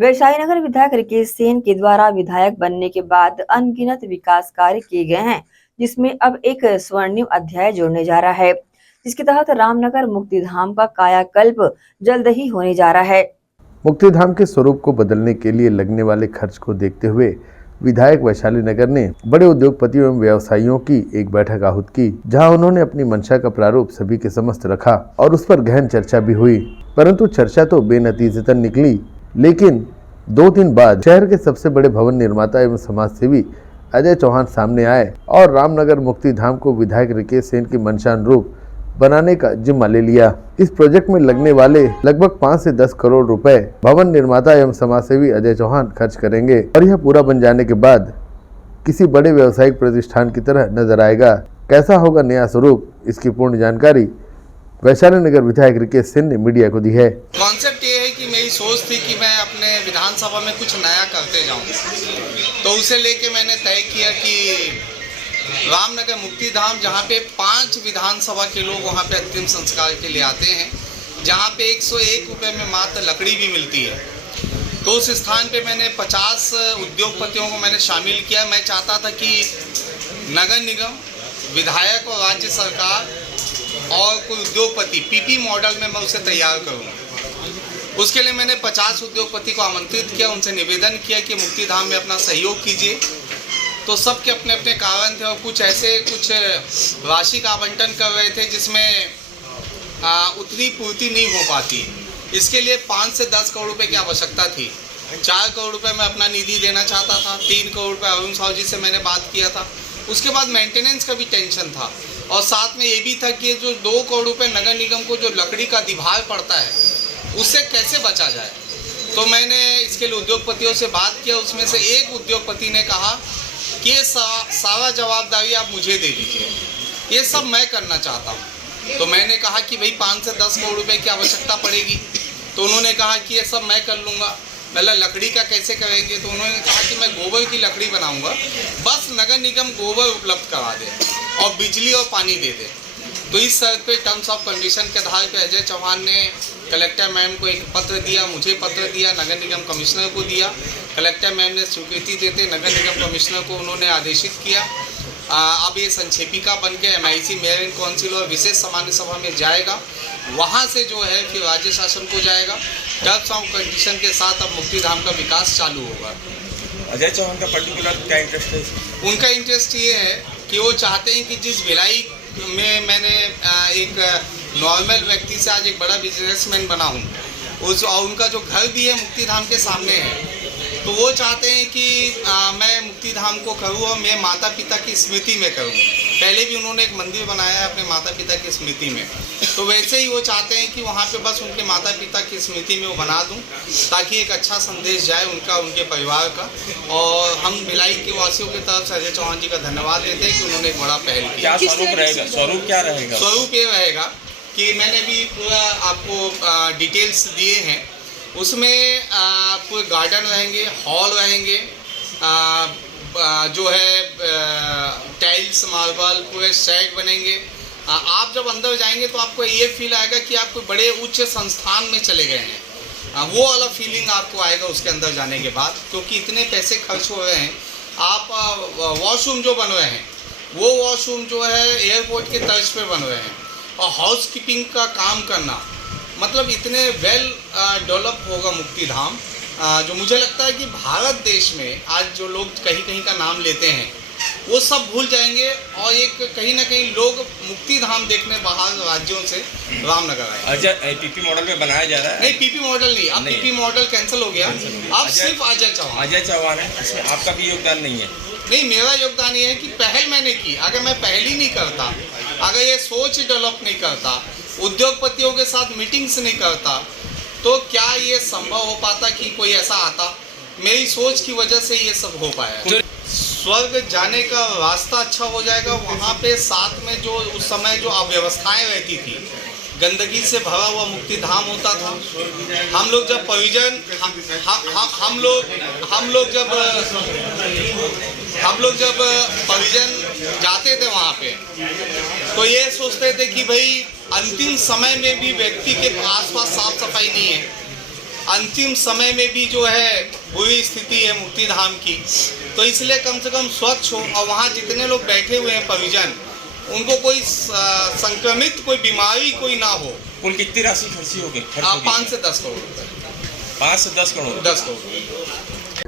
वैशाली नगर विधायक रिकेश सेन के द्वारा विधायक बनने के बाद अनगिनत विकास कार्य किए गए हैं, जिसमें अब एक स्वर्णिम अध्याय जोड़ने जा रहा है, जिसके तहत रामनगर मुक्तिधाम का कायाकल्प जल्द ही होने जा रहा है। मुक्तिधाम के स्वरूप को बदलने के लिए लगने वाले खर्च को देखते हुए विधायक वैशाली नगर ने बड़े उद्योगपतियों एवं व्यवसायियों की एक बैठक आहूत की, जहां उन्होंने अपनी मंशा का प्रारूप सभी के समक्ष रखा और उस पर गहन चर्चा भी हुई। परंतु चर्चा तो बेनतीजतन निकली, लेकिन 2 दिन बाद शहर के सबसे बड़े भवन निर्माता एवं समाजसेवी अजय चौहान सामने आए और रामनगर मुक्तिधाम को विधायक रिकेश सेन की मंशा अनुरूप बनाने का जिम्मा ले लिया। इस प्रोजेक्ट में लगने वाले लगभग 5 से 10 करोड़ रुपए भवन निर्माता एवं समाजसेवी अजय चौहान खर्च करेंगे और यह पूरा बन जाने के बाद किसी बड़े व्यावसायिक प्रतिष्ठान की तरह नजर आएगा। कैसा होगा नया स्वरूप, इसकी पूर्ण जानकारी वैशाली नगर विधायक रिकेश सेन ने मीडिया को दी है। कॉन्सेप्ट ये है कि मेरी सोच थी कि मैं अपने विधानसभा में कुछ नया करते जाऊं, तो उसे लेके मैंने तय किया कि रामनगर मुक्तिधाम, जहां पे 5 विधानसभा के लोग वहां पे अंतिम संस्कार के लिए आते हैं, जहां पे 101 रुपये में मात्र लकड़ी भी मिलती है, तो उस स्थान पे मैंने 50 उद्योगपतियों को मैंने शामिल किया। मैं चाहता था कि नगर निगम, विधायक और राज्य सरकार और कोई उद्योगपति पीपी मॉडल में मैं उसे तैयार करूँ। उसके लिए मैंने 50 उद्योगपति को आमंत्रित किया, उनसे निवेदन किया कि मुक्तिधाम में अपना सहयोग कीजिए। तो सबके अपने अपने कारण थे और कुछ राशि का आवंटन कर रहे थे जिसमें उतनी पूर्ति नहीं हो पाती। इसके लिए 5 से 10 करोड़ रुपए की आवश्यकता थी। 4 करोड़ रुपए मैं अपना निधि देना चाहता था, 3 करोड़ रुपए अरुण साहू जी से मैंने बात किया था। उसके बाद मेंटेनेंस का भी टेंशन था और साथ में ये भी था कि जो 2 करोड़ रुपए नगर निगम को जो लकड़ी का अधिभार पड़ता है उससे कैसे बचा जाए। तो मैंने इसके लिए उद्योगपतियों से बात किया। उसमें से एक उद्योगपति ने कहा कि ये सारा जवाबदारी आप मुझे दे दीजिए, ये सब मैं करना चाहता हूँ। तो मैंने कहा कि भाई 5 से 10 करोड़ रुपए की आवश्यकता पड़ेगी। तो उन्होंने कहा कि ये सब मैं कर लूँगा। मतलब लकड़ी का कैसे करेंगे? तो उन्होंने कहा कि मैं गोबर की लकड़ी बनाऊंगा, बस नगर निगम गोबर उपलब्ध करा दे और बिजली और पानी दे दे। तो इस शर्त पे टर्म्स ऑफ कंडीशन के आधार पे अजय चौहान ने कलेक्टर मैम को एक पत्र दिया, मुझे पत्र दिया, नगर निगम कमिश्नर को दिया। कलेक्टर मैम ने स्वीकृति देते नगर निगम कमिश्नर को उन्होंने आदेशित किया। अब ये संक्षेपिका बन के MIC मेयर इन काउंसिल और विशेष सामान्य सभा में जाएगा। वहाँ से जो है फिर राज्य शासन को जाएगा। टर्म्स ऑफ कंडीशन के साथ अब मुक्तिधाम का विकास चालू होगा। अजय चौहान का पर्टिकुलर क्या इंटरेस्ट है? उनका इंटरेस्ट ये है कि वो चाहते हैं कि जिस भिलाई में मैंने एक नॉर्मल व्यक्ति से आज एक बड़ा बिजनेसमैन बना हूँ, और उनका जो घर भी है मुक्तिधाम के सामने है, तो वो चाहते हैं कि मैं मुक्तिधाम को करूँ और मैं माता पिता की स्मृति में करूँ। पहले भी उन्होंने एक मंदिर बनाया है अपने माता पिता की स्मृति में, तो वैसे ही वो चाहते हैं कि वहाँ पे बस उनके माता पिता की स्मृति में वो बना दूँ, ताकि एक अच्छा संदेश जाए उनका, उनके परिवार का। और हम भिलाई के वासियों की तरफ से अजय चौहान जी का धन्यवाद देते हैं कि उन्होंने एक बड़ा पहल किया। क्या स्वरूप रहेगा? स्वरूप क्या रहेगा? स्वरूप ये रहेगा कि मैंने भी पूरा आपको डिटेल्स दिए हैं। उसमें पूरे गार्डन रहेंगे, हॉल रहेंगे, जो है टाइल्स, मार्बल, पूरे सेट बनेंगे। आप जब अंदर जाएंगे तो आपको ये फील आएगा कि आप कोई बड़े उच्च संस्थान में चले गए हैं। वो वाला फीलिंग आपको आएगा उसके अंदर जाने के बाद, क्योंकि इतने पैसे खर्च हो रहे हैं। आप वॉशरूम जो बन रहे हैं, वो वॉशरूम जो है एयरपोर्ट के तर्ज पे बन रहे हैं, और हाउस कीपिंग का काम करना, मतलब इतने वेल डेवलप होगा मुक्तिधाम, जो मुझे लगता है कि भारत देश में आज जो लोग कहीं कहीं का नाम लेते हैं वो सब भूल जाएंगे, और एक कहीं ना कहीं लोग मुक्तिधाम देखने बाहर राज्यों से रामनगर आए। अजय पीपी मॉडल में बनाया जा रहा है? नहीं, पीपी मॉडल नहीं, अब पीपी मॉडल कैंसिल हो गया, अब सिर्फ अजय चौहान है। इसमें आपका भी योगदान नहीं है? नहीं, मेरा योगदान ये है कि पहल मैंने की। अगर मैं पहल ही नहीं करता, अगर ये सोच डेवलप नहीं करता, उद्योगपतियों के साथ मीटिंग्स नहीं करता, तो क्या ये संभव हो पाता कि कोई ऐसा आता? मेरी सोच की वजह से ये सब हो पाया। स्वर्ग जाने का रास्ता अच्छा हो जाएगा। वहाँ पे साथ में जो उस समय जो अव्यवस्थाएं रहती थी, गंदगी से भरा हुआ मुक्तिधाम होता था। हम लोग जब परिजन हम लोग जब परिजन जाते थे वहाँ पे, तो ये सोचते थे कि भाई अंतिम समय में भी व्यक्ति के आसपास साफ सफाई नहीं है। अंतिम समय में भी जो है बुरी स्थिति है मुक्ति धाम की, तो इसलिए कम से कम स्वच्छ हो और वहाँ जितने लोग बैठे हुए हैं परिजन, उनको कोई संक्रमित कोई बीमारी कोई ना हो। कुल कितनी राशि खर्ची होगी? 5 से 10 करोड़ रुपए। 5 से 10 करोड़? 10 करोड़।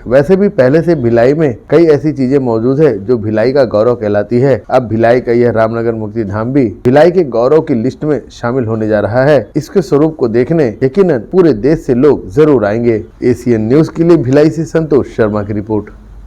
वैसे भी पहले से भिलाई में कई ऐसी चीजें मौजूद है जो भिलाई का गौरव कहलाती है। अब भिलाई का यह रामनगर मुक्ति धाम भी भिलाई के गौरव की लिस्ट में शामिल होने जा रहा है। इसके स्वरूप को देखने यकीनन पूरे देश से लोग जरूर आएंगे। एसीएन न्यूज के लिए भिलाई से संतोष शर्मा की रिपोर्ट।